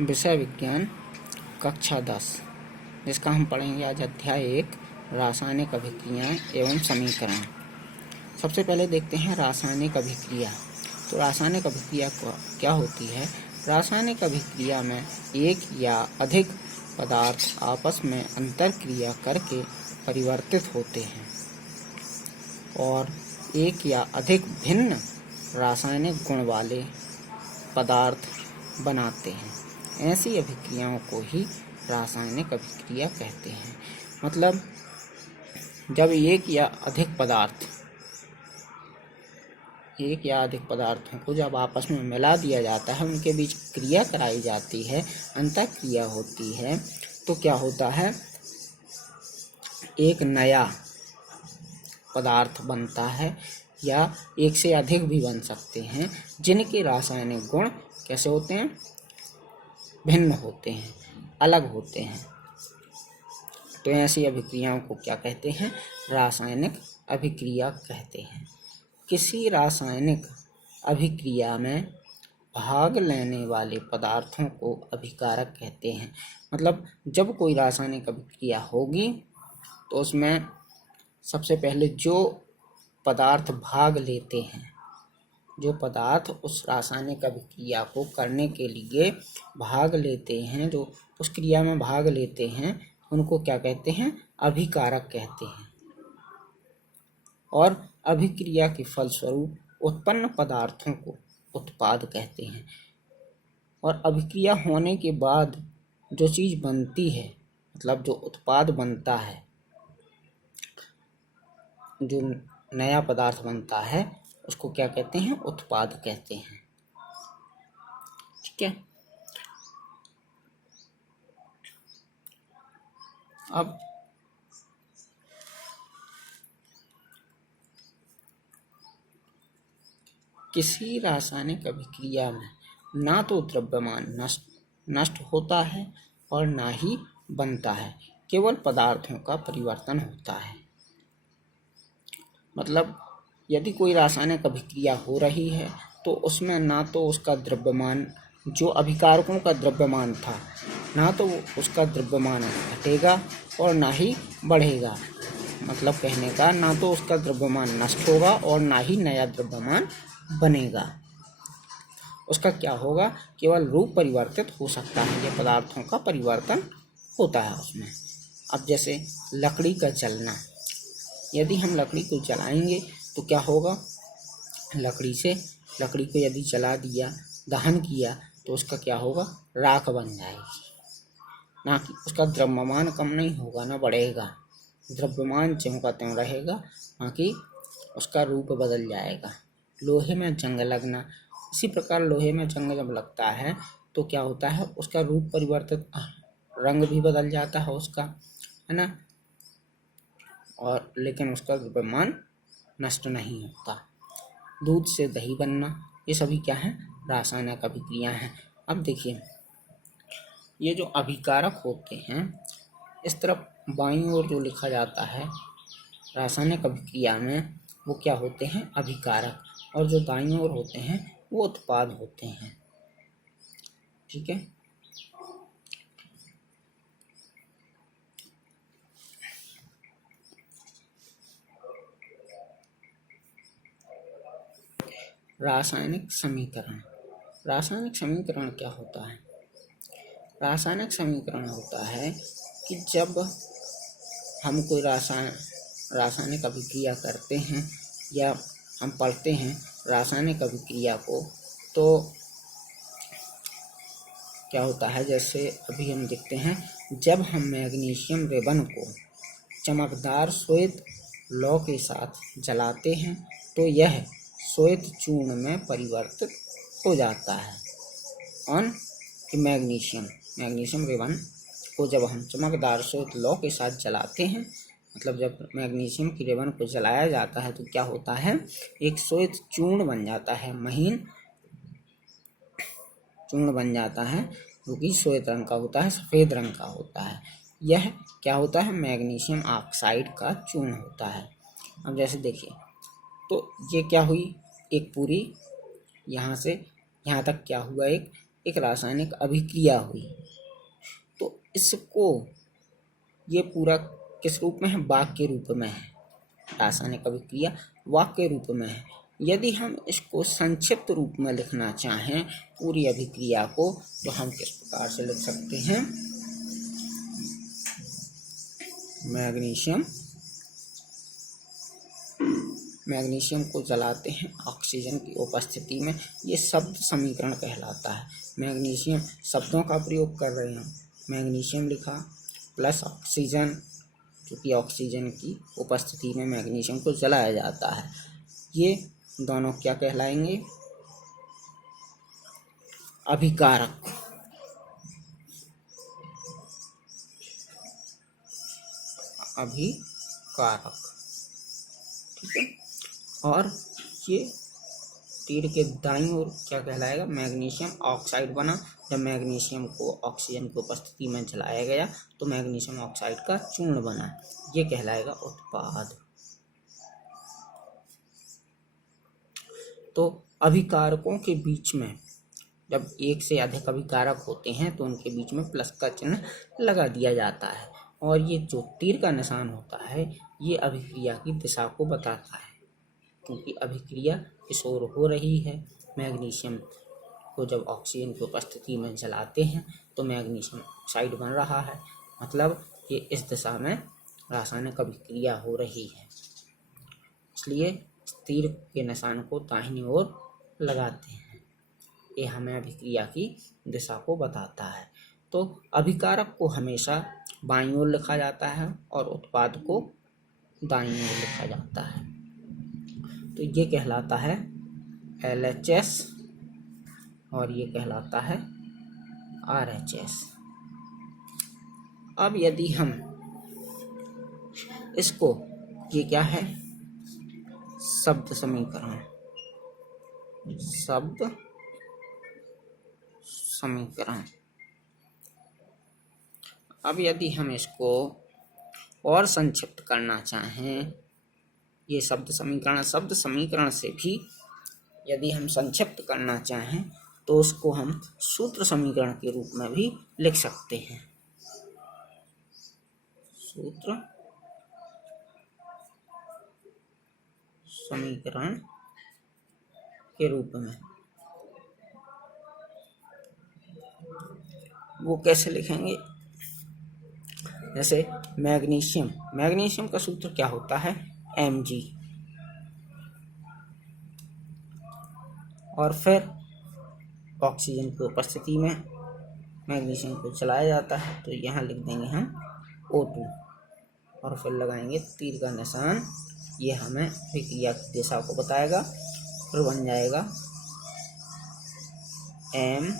विषय विज्ञान कक्षा 10, जिसका हम पढ़ेंगे आज अध्याय 1 रासायनिक अभिक्रियाएं एवं समीकरण। सबसे पहले देखते हैं रासायनिक अभिक्रिया। तो रासायनिक अभिक्रिया क्या होती है? रासायनिक अभिक्रिया में एक या अधिक पदार्थ आपस में अंतर क्रिया करके परिवर्तित होते हैं और एक या अधिक भिन्न रासायनिक गुण वाले पदार्थ बनाते हैं। ऐसी अभिक्रियाओं को ही रासायनिक अभिक्रिया कहते हैं। मतलब जब एक या अधिक पदार्थों को जब आपस में मिला दिया जाता है, उनके बीच क्रिया कराई जाती है, अंतर क्रिया होती है, तो क्या होता है? एक नया पदार्थ बनता है या एक से अधिक भी बन सकते हैं, जिनके रासायनिक गुण कैसे होते हैं? भिन्न होते हैं, अलग होते हैं। तो ऐसी अभिक्रियाओं को क्या कहते हैं? रासायनिक अभिक्रिया कहते हैं। किसी रासायनिक अभिक्रिया में भाग लेने वाले पदार्थों को अभिकारक कहते हैं। मतलब जब कोई रासायनिक अभिक्रिया होगी तो उसमें सबसे पहले जो पदार्थ भाग लेते हैं, जो पदार्थ उस रासायनिक अभिक्रिया को करने के लिए भाग लेते हैं, जो उस क्रिया में भाग लेते हैं, उनको क्या कहते हैं? अभिकारक कहते हैं। और अभिक्रिया के फलस्वरूप उत्पन्न पदार्थों को उत्पाद कहते हैं। और अभिक्रिया होने के बाद जो चीज़ बनती है, मतलब जो उत्पाद बनता है, जो नया पदार्थ बनता है, उसको क्या कहते हैं? उत्पाद कहते हैं। ठीक है। अब किसी रासायनिक अभिक्रिया में ना तो द्रव्यमान नष्ट होता है और ना ही बनता है, केवल पदार्थों का परिवर्तन होता है। मतलब यदि कोई रासायनिक अभिक्रिया हो रही है तो उसमें ना तो उसका द्रव्यमान, जो अभिकारकों का द्रव्यमान था, ना तो उसका द्रव्यमान घटेगा और ना ही बढ़ेगा। मतलब कहने का, ना तो उसका द्रव्यमान नष्ट होगा और ना ही नया द्रव्यमान बनेगा। उसका क्या होगा? केवल रूप परिवर्तित हो सकता है, ये पदार्थों का परिवर्तन होता है उसमें। अब जैसे लकड़ी का जलना, यदि हम लकड़ी को जलाएंगे तो क्या होगा? लकड़ी को यदि जला दिया, दहन किया, तो उसका क्या होगा? राख बन जाएगी। ना कि उसका द्रव्यमान कम नहीं होगा, ना बढ़ेगा। द्रव्यमान ज्यों का त्यों रहेगा, बाकी उसका रूप बदल जाएगा। लोहे में जंग लगना, इसी प्रकार लोहे में जंग जब लगता है तो क्या होता है? उसका रूप परिवर्तित, रंग भी बदल जाता है उसका, है ना? और लेकिन उसका द्रव्यमान नष्ट नहीं होता। दूध से दही बनना, ये सभी क्या है? रासायनिक अभिक्रिया हैं। अब देखिए, ये जो अभिकारक होते हैं, इस तरफ बाईं ओर जो लिखा जाता है रासायनिक अभिक्रिया में, वो क्या होते हैं? अभिकारक। और जो दाईं ओर होते हैं वो उत्पाद होते हैं। ठीक है। रासायनिक समीकरण। रासायनिक समीकरण क्या होता है? रासायनिक समीकरण होता है कि जब हम कोई रासायनिक अभिक्रिया करते हैं या हम पढ़ते हैं रासायनिक अभिक्रिया को, तो क्या होता है? जैसे अभी हम देखते हैं, जब हम मैग्नीशियम रेबन को चमकदार श्वेत लौ के साथ जलाते हैं तो यह श्वेत चूर्ण में परिवर्तित हो जाता है। ऑन मैग्नीशियम रेबन को जब हम चमकदार श्वेत लौ के साथ जलाते हैं, मतलब जब मैग्नीशियम की रेबन को जलाया जाता है तो क्या होता है? एक श्वेत चूर्ण बन जाता है, महीन चूर्ण बन जाता है, जो कि श्वेत रंग का होता है, सफ़ेद रंग का होता है। यह क्या होता है? मैग्नीशियम ऑक्साइड का चूर्ण होता है। अब जैसे देखिए, तो ये क्या हुई? एक पूरी यहाँ से यहाँ तक क्या हुआ? एक एक रासायनिक अभिक्रिया हुई, तो इसको ये पूरा किस रूप में है? वाक्य के रूप में है। रासायनिक अभिक्रिया वाक्य के रूप में है। यदि हम इसको संक्षिप्त रूप में लिखना चाहें पूरी अभिक्रिया को, तो हम किस प्रकार से लिख सकते हैं? मैग्नीशियम को जलाते हैं ऑक्सीजन की उपस्थिति में, ये शब्द समीकरण कहलाता है। मैग्नीशियम शब्दों का प्रयोग कर रहे हैं, मैग्नीशियम लिखा प्लस ऑक्सीजन, क्योंकि ऑक्सीजन की उपस्थिति में मैग्नीशियम को जलाया जाता है। ये दोनों क्या कहलाएंगे? अभिकारक। अभिकारक, ठीक है। और ये तीर के दाईं ओर क्या कहलाएगा? मैग्नीशियम ऑक्साइड बना। जब मैग्नीशियम को ऑक्सीजन की उपस्थिति में जलाया गया तो मैग्नीशियम ऑक्साइड का चूर्ण बना, ये कहलाएगा उत्पाद। तो अभिकारकों के बीच में जब एक से अधिक अभिकारक होते हैं तो उनके बीच में प्लस का चिन्ह लगा दिया जाता है, और ये जो तीर का निशान होता है ये अभिक्रिया की दिशा को बताता है, क्योंकि अभिक्रिया इस ओर हो रही है। मैग्नीशियम को जब ऑक्सीजन की उपस्थिति में जलाते हैं तो मैग्नीशियम ऑक्साइड बन रहा है, मतलब ये इस दिशा में रासायनिक अभिक्रिया हो रही है। इसलिए तीर के निशान को दाहिनी ओर लगाते हैं, ये हमें अभिक्रिया की दिशा को बताता है। तो अभिकारक को हमेशा बाईं ओर लिखा जाता है और उत्पाद को दाईं ओर लिखा जाता है। तो ये कहलाता है LHS और ये कहलाता है RHS। अब यदि हम इसको, ये क्या है? शब्द समीकरण, शब्द समीकरण। अब यदि हम इसको और संक्षिप्त करना चाहें, ये शब्द समीकरण से भी यदि हम संक्षिप्त करना चाहें तो उसको हम सूत्र समीकरण के रूप में भी लिख सकते हैं। सूत्र समीकरण के रूप में वो कैसे लिखेंगे? जैसे मैग्नीशियम का सूत्र क्या होता है? Mg, और फिर ऑक्सीजन की उपस्थिति में मैग्नीशियम को जलाया जाता है तो यहाँ लिख देंगे हम O2, और फिर लगाएंगे तीर का निशान, ये हमें अभिक्रिया की दिशा को बताएगा। फिर बन जाएगा MgO।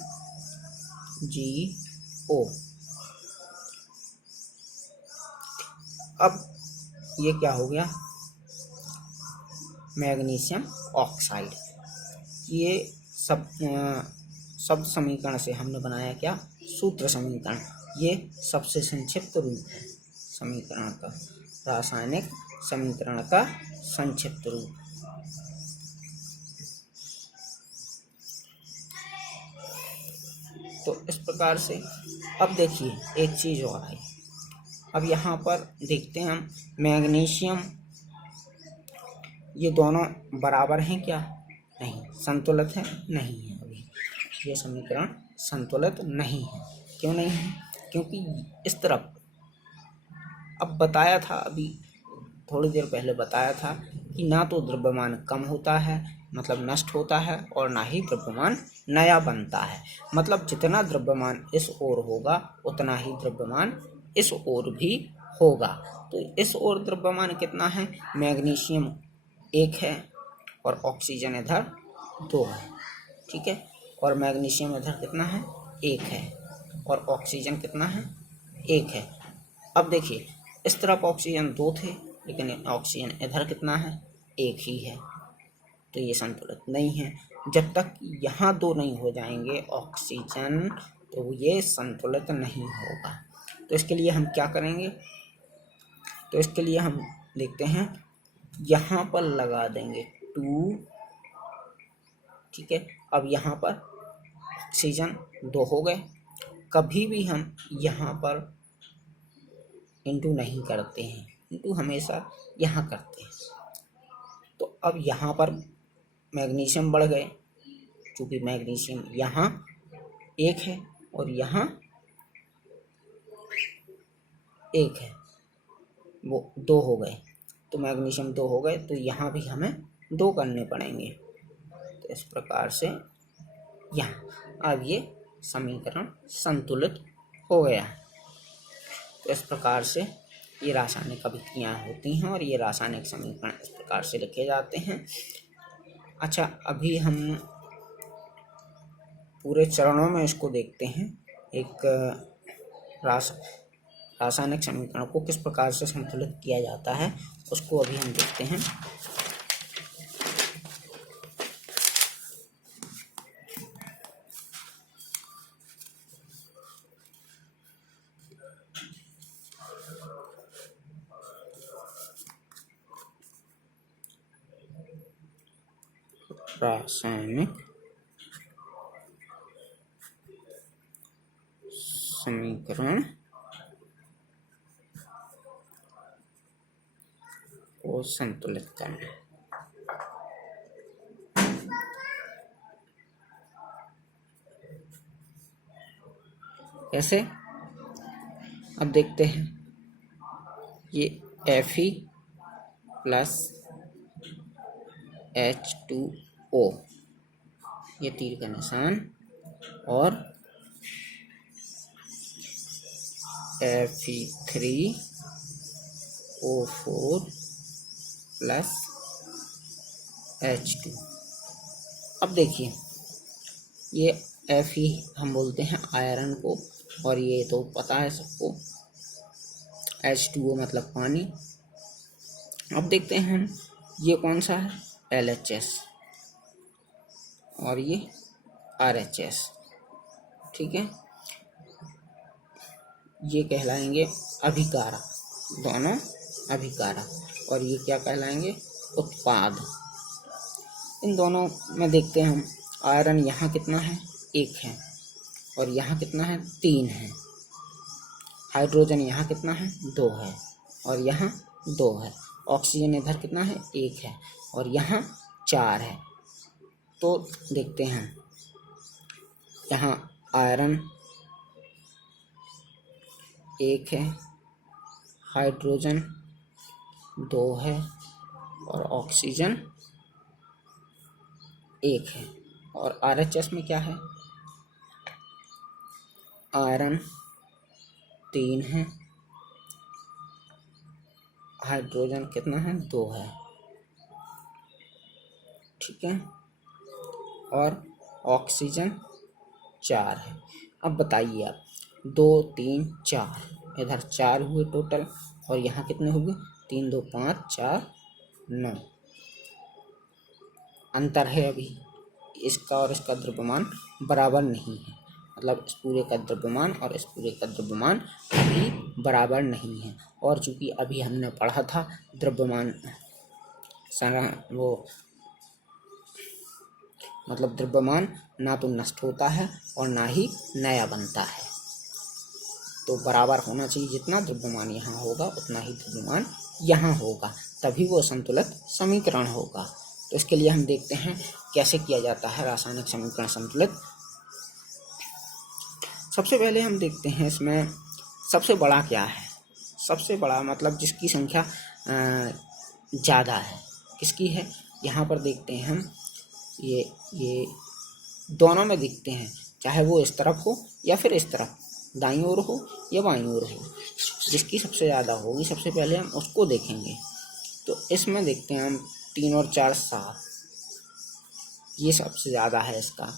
अब ये क्या हो गया? Magnesium oxide. ये शब्द समीकरण से हमने बनाया क्या? सूत्र समीकरण। ये सबसे संक्षिप्त रूप है समीकरण का, रासायनिक समीकरण का संक्षिप्त रूप। तो इस प्रकार से अब देखिए एक चीज और है। अब यहाँ पर देखते हैं हम मैग्नीशियम, ये दोनों बराबर हैं क्या? नहीं। संतुलित है? नहीं है। अभी ये समीकरण संतुलित नहीं है। क्यों नहीं है? क्योंकि इस तरफ अब बताया था, अभी थोड़ी देर पहले बताया था कि ना तो द्रव्यमान कम होता है मतलब नष्ट होता है, और ना ही द्रव्यमान नया बनता है। मतलब जितना द्रव्यमान इस ओर होगा उतना ही द्रव्यमान इस ओर भी होगा। तो इस ओर द्रव्यमान कितना है? मैग्नीशियम 1 है और ऑक्सीजन इधर 2 है, ठीक है। और मैग्नीशियम इधर कितना है? 1 है, और ऑक्सीजन कितना है? 1 है। अब देखिए इस तरफ ऑक्सीजन 2 थे, लेकिन ऑक्सीजन इधर कितना है? 1 ही है। तो ये संतुलित नहीं है। जब तक यहाँ 2 नहीं हो जाएंगे ऑक्सीजन, तो ये संतुलित नहीं होगा। तो इसके लिए हम क्या करेंगे? तो इसके लिए हम देखते हैं, यहाँ पर लगा देंगे 2, ठीक है। अब यहाँ पर ऑक्सीजन 2 हो गए। कभी भी हम यहाँ पर इंटू नहीं करते हैं, इंटू हमेशा यहाँ करते हैं। तो अब यहाँ पर मैग्नीशियम बढ़ गए, क्योंकि मैग्नीशियम यहाँ 1 है और यहाँ 1 है, वो 2 हो गए। तो मैग्नीशियम 2 हो गए, तो यहाँ भी हमें 2 करने पड़ेंगे। तो इस प्रकार से यहाँ अब ये समीकरण संतुलित हो गया। तो इस प्रकार से ये रासायनिक अभिक्रियाएं होती हैं और ये रासायनिक समीकरण इस प्रकार से लिखे जाते हैं। अच्छा, अभी हम पूरे चरणों में इसको देखते हैं। एक रासायनिक समीकरण को किस प्रकार से संतुलित किया जाता है उसको अभी हम देखते हैं। रासायनिक समीकरण को संतुलित करना। कैसे, अब देखते हैं। ये Fe प्लस H2O, ये तीर का निशान, और Fe3O4 प्लस H2। अब देखिए, ये Fe हम बोलते हैं आयरन को, और ये तो पता है सबको, H2O मतलब पानी। अब देखते हैं हम, ये कौन सा है, LHS, और ये RHS, ठीक है। ये कहलाएंगे अभिकारक, दोनों अभिकारक, और ये क्या कहलाएंगे, उत्पाद। इन दोनों में देखते हैं हम, आयरन यहाँ कितना है, 1 है, और यहाँ कितना है, 3 है। हाइड्रोजन यहाँ कितना है, 2 है, और यहाँ 2 है। ऑक्सीजन इधर कितना है, 1 है, और यहाँ 4 है। तो देखते हैं, यहाँ आयरन 1 है, हाइड्रोजन 2 है, और ऑक्सीजन 1 है। और RHS में क्या है, आयरन 3 है, हाइड्रोजन कितना है, 2 है, ठीक है, और ऑक्सीजन 4 है। अब बताइए आप, 2 3 4, इधर 4 हुए टोटल, और यहाँ कितने हुए, 3 2 5 4 9। अंतर है अभी, इसका और इसका द्रव्यमान बराबर नहीं है, मतलब इस पूरे का द्रव्यमान और इस पूरे का द्रव्यमान अभी बराबर नहीं है। और चूंकि अभी हमने पढ़ा था द्रव्यमान वो मतलब द्रव्यमान ना तो नष्ट होता है और ना ही नया बनता है, तो बराबर होना चाहिए। जितना द्रव्यमान यहाँ होगा उतना ही द्रव्यमान यहाँ होगा, तभी वो संतुलित समीकरण होगा। तो इसके लिए हम देखते हैं कैसे किया जाता है रासायनिक समीकरण संतुलित। सबसे पहले हम देखते हैं इसमें सबसे बड़ा क्या है। सबसे बड़ा मतलब जिसकी संख्या ज़्यादा है, किसकी है, यहाँ पर देखते हैं हम, ये दोनों में देखते हैं, चाहे वो इस तरफ हो या फिर इस तरफ, दाईं ओर हो या बाईं ओर हो, जिसकी सबसे ज़्यादा होगी सबसे पहले हम उसको देखेंगे। तो इसमें देखते हैं हम 3 और 4 7, ये सबसे ज़्यादा है इसका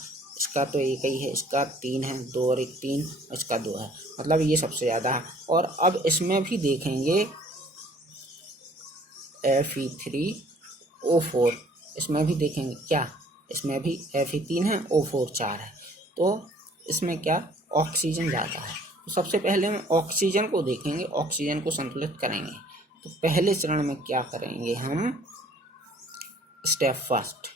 तो एक ही है, इसका 3 है, 2 और 1 3, इसका 2 है, मतलब ये सबसे ज़्यादा है। और अब इसमें भी देखेंगे Fe3O4, इसमें भी देखेंगे क्या, इसमें भी Fe3 है, O4 4 है, तो इसमें क्या ऑक्सीजन ज़्यादा है। तो सबसे पहले हम ऑक्सीजन को देखेंगे, ऑक्सीजन को संतुलित करेंगे। तो पहले चरण में क्या करेंगे हम, स्टेप फर्स्ट,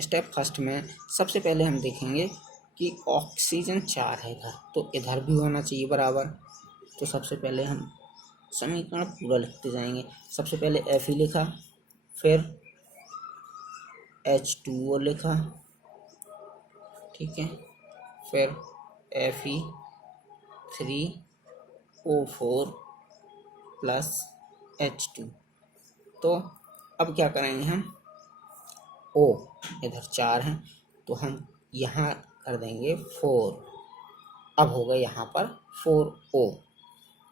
स्टेप फर्स्ट में सबसे पहले हम देखेंगे कि ऑक्सीजन 4 है इधर, तो इधर भी होना चाहिए बराबर। तो सबसे पहले हम समीकरण पूरा लिखते जाएंगे। सबसे पहले Fe लिखा, फिर H2O लिखा, ठीक है, फिर Fe3O4 प्लस H2। तो अब क्या करेंगे हम, O इधर 4 हैं तो हम यहाँ कर देंगे 4। अब होगा यहाँ पर 4O,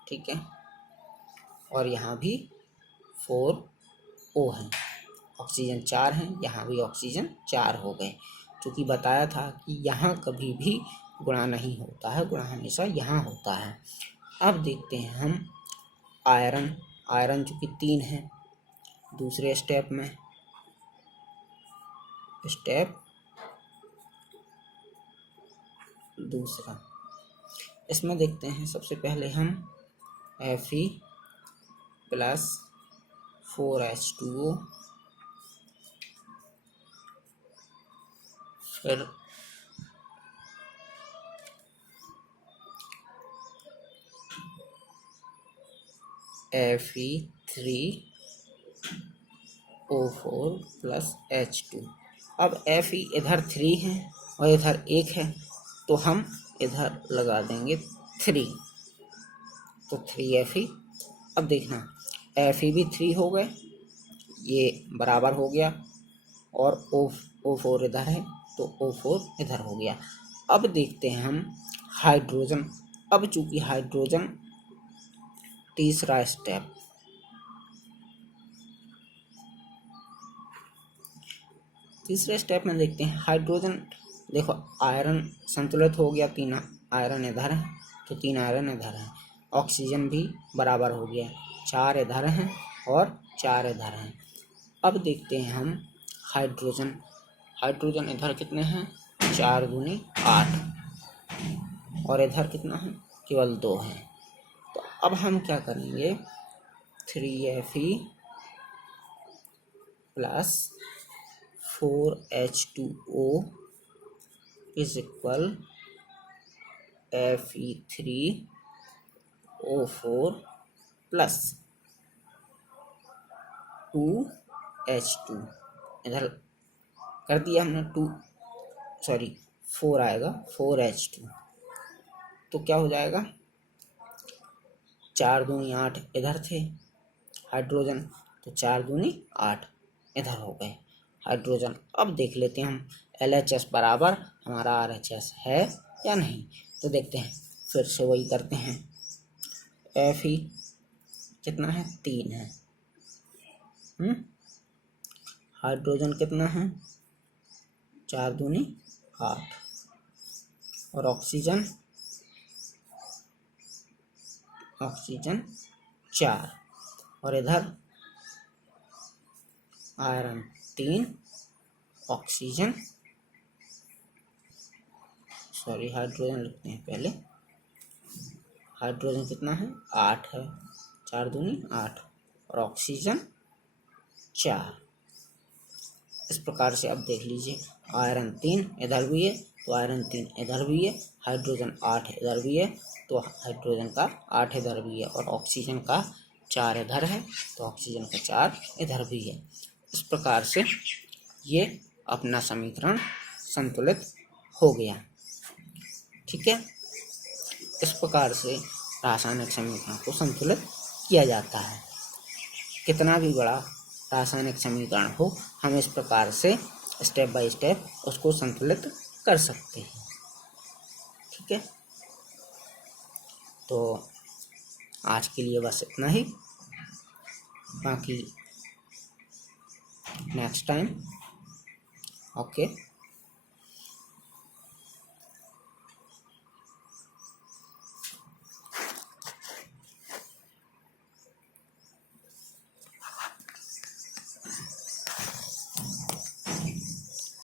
ठीक है, और यहाँ भी 4O है। ऑक्सीजन 4 हैं, यहाँ भी ऑक्सीजन 4 हो गए। क्योंकि बताया था कि यहाँ कभी भी गुणा नहीं होता है, गुणा हमेशा यहाँ होता है। अब देखते हैं हम आयरन। आयरन चूँकि 3 है, दूसरे स्टेप में, स्टेप दूसरा, इसमें देखते हैं सबसे पहले हम Fe प्लस 4H2O, फिर Fe3O4 प्लस H2। अब Fe इधर 3 है और इधर 1 है, तो हम इधर लगा देंगे 3, तो 3Fe। अब देखना Fe भी 3 हो गए, ये बराबर हो गया, और O4 इधर है तो O4 इधर हो गया। अब देखते हैं हम हाइड्रोजन। अब चूंकि हाइड्रोजन तीसरा स्टेप, तीसरे स्टेप में देखते हैं हाइड्रोजन। देखो आयरन संतुलित हो गया, 3 आयरन इधर है तो 3 आयरन इधर है। ऑक्सीजन भी बराबर हो गया, 4 इधर हैं और 4 इधर हैं। अब देखते हैं हम हाइड्रोजन। हाइड्रोजन इधर कितने हैं, 4 दूनी 8, और इधर कितना है, केवल 2 हैं। तो अब हम क्या करेंगे, 3Fe plus 4H2O is equal Fe3O4 plus 2H2। इधर कर दिया हमने 4 आएगा, 4H2। तो क्या हो जाएगा, 4 दूनी 8 इधर थे हाइड्रोजन, तो 4 दूनी 8 इधर हो गए हाइड्रोजन। अब देख लेते हैं हम LHS बराबर हमारा RHS है या नहीं। तो देखते हैं, फिर से वही करते हैं। Fe कितना है, 3 है, हाइड्रोजन कितना है, 4 दूनी 8, और ऑक्सीजन 4, और इधर आयरन 3, ऑक्सीजन हाइड्रोजन लिखते हैं पहले। हाइड्रोजन कितना है, 8 है, 4 दूनी 8, और ऑक्सीजन 4। इस प्रकार से अब देख लीजिए, आयरन 3 इधर भी है तो आयरन 3 इधर भी है, हाइड्रोजन 8 इधर भी है तो हाइड्रोजन का 8 इधर भी है, और ऑक्सीजन का 4 इधर है तो ऑक्सीजन का 4 इधर भी है। इस प्रकार से ये अपना समीकरण संतुलित हो गया, ठीक है। इस प्रकार से रासायनिक समीकरण को संतुलित किया जाता है। कितना भी बड़ा रासायनिक समीकरण हो, हम इस प्रकार से स्टेप बाय स्टेप उसको संतुलित कर सकते हैं, ठीक है। तो आज के लिए बस इतना ही, बाकी नेक्स्ट टाइम, ओके।